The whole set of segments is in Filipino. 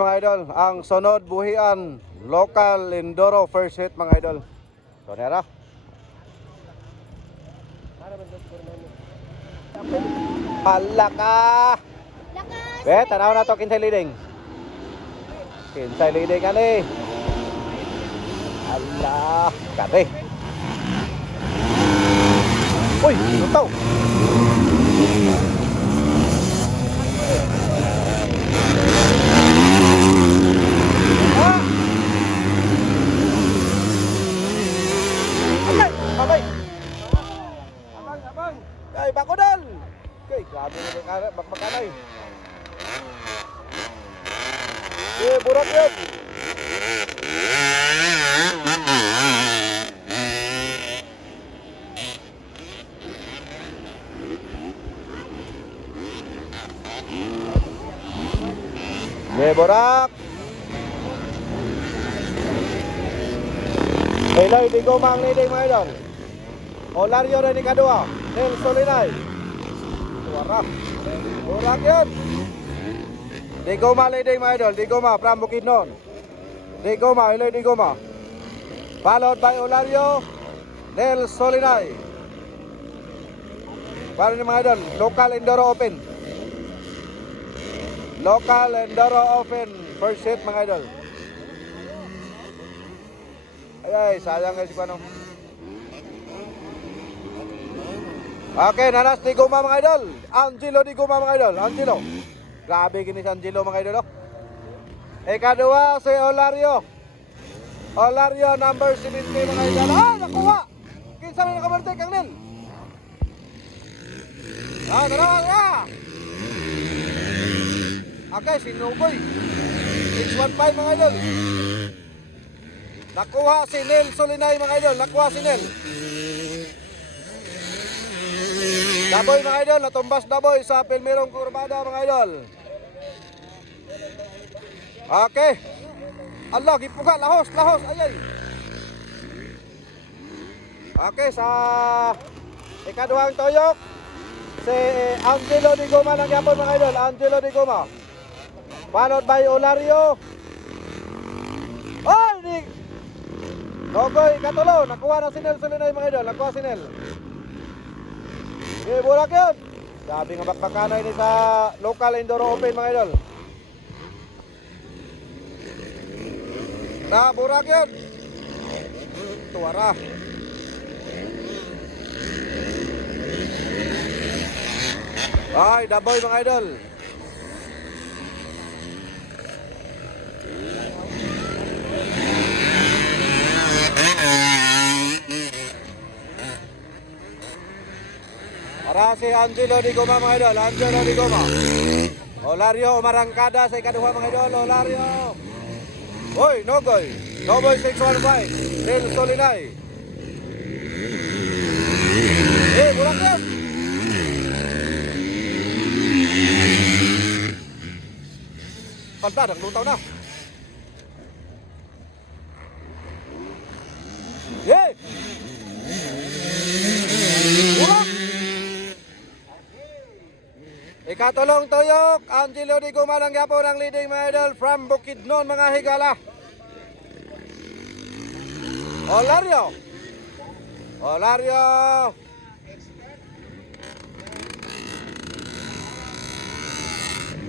Mga idol, ang sunod buhian local Enduro first hit mga idol. So nera. Hala ka. Tanaw na to kinsay leading. Kinsay leading ani. Hala, kare. Uy, ito. Ay, bakudan. Okay, grabe na bakbakanay. Burak yun. Burak. Eloy, di ko mang leading mga idol. Olario na ni kadua. Nel Solinay. Suara. Burak yun. Di ko ma leading mga idol. Di ko ma from Bukidnon. Di ko ma, Eloy di ko ma. Followed by Olario. Nel Solinay. Para ni mga idol, local Enduro Open. Local Enduro Open first hit mga idol. Ay, sayang guys ko ano. Okay, nanas di Guma mga idol. Angelo di Guma mga idol. Angelo. Grabe gini si Angelo mga idol. Ikadua si Olario. Olario number 70 mga idol. Ah, nakuha. Kinsa na nakabarte kang Nel. Ah, tara na. Okay, si Nuboy. 615 mga idol. Nakuha si Nel Solinay mga idol. Nakuha si Nel. Daboy mga idol. Natumbas Daboy sa Pilmerong Kurbada mga idol. Okay. Allah, gipuga. Lahos, lahos. Ayay. Okay, sa ikaduhang toyok. Si Angelo di Guma ng Yapon mga idol. Angelo di Guma. Followed by Olario. Ay, di Nogoy katulo, nakuha na si Nel Solinay mga idol, nakuha si Nel. Burak yun. Sabi nga bakbakanay ni sa local Enduro Open mga idol. Na, burak yun. Tuwara. Ay, Daboy mga idol. Para si Angelo di Guma mga idol, Angelo di Guma. Olario umarangkada sa ikaduha mga idol, Olario. Hoy, Nogoy. Nogoy 615. Nel Solinay. Burak yan. Kanta, naglutaw na. Burak. Ikatulong tuyok, Angelo di Guma ng Yapon ang leading mga idol from Bukidnon mga higala. Olario. Olario.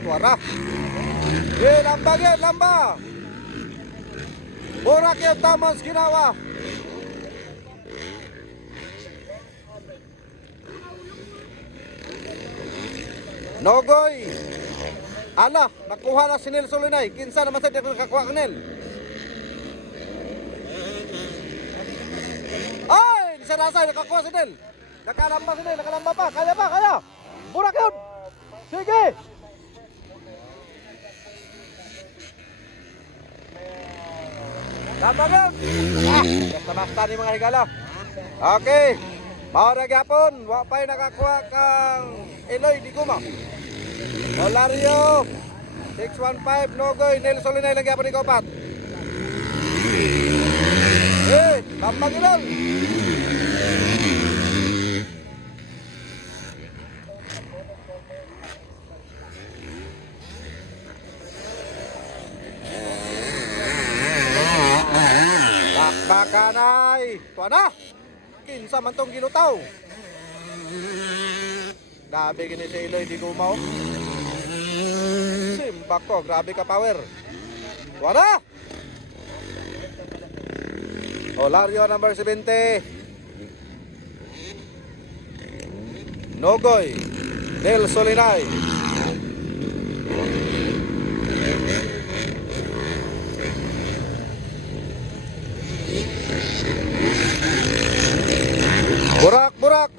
Suara. Lamba yan, lamba. Burak yan, Tamas Ginawa. Nogoy. Ala, nakuha na si Nel Solinay. Kinsa naman sa nakakuha ka Nel. Ay, nisarasay, nakakuha si Nel. Nakalamba si Nel, nakalamba pa. Kaya pa, kaya. Burak yun. Sige. Lamba yun. Basta-basta ni mga higala. Okay. Maura gyapon, wa pay nakakuha kang Eloy di Guma. Olario 615 Nogoy Nel Solinay lang gyapon ni Kopat. Lambang ilol. Tuwa na. Kinsa man tong gilutaw. Grabe gini si Iloy, di gumaw. Simbak ko, grabe ka power. Tuwa na. Olario number 70. Nogoy Del Solinay. Burak, burak.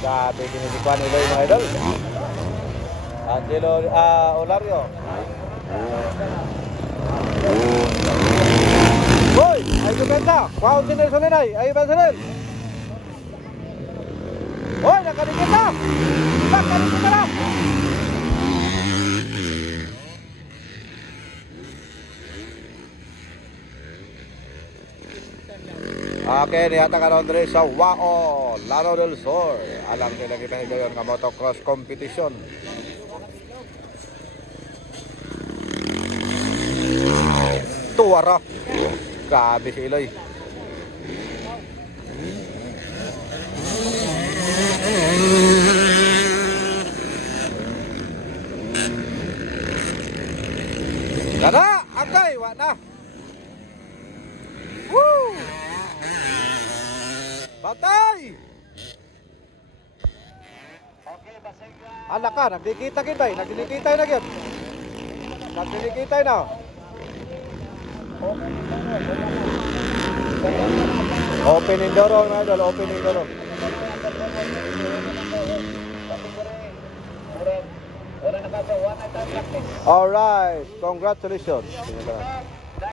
Grabe kinilikuan nila yung mga idol. Angelo Olario. Hoy! Ay kumenta! Wow, sinil Solinay! Ay ba sinil? Hoy! Nakadikit na! Nakadikit na! Okay, niyata ka ron rin sa Wao, Lano del Sur. Alam nila gipahigayon nga motocross competition. Tuwara. Grabe si Iloy. Gana! Agay! Wa na! Woo! Batay! Anak ka, nagdikita kin bay, nagdinikitay na gyud. Nagdinikitay na. Open indoor na idol, open indoor. All right, congratulations.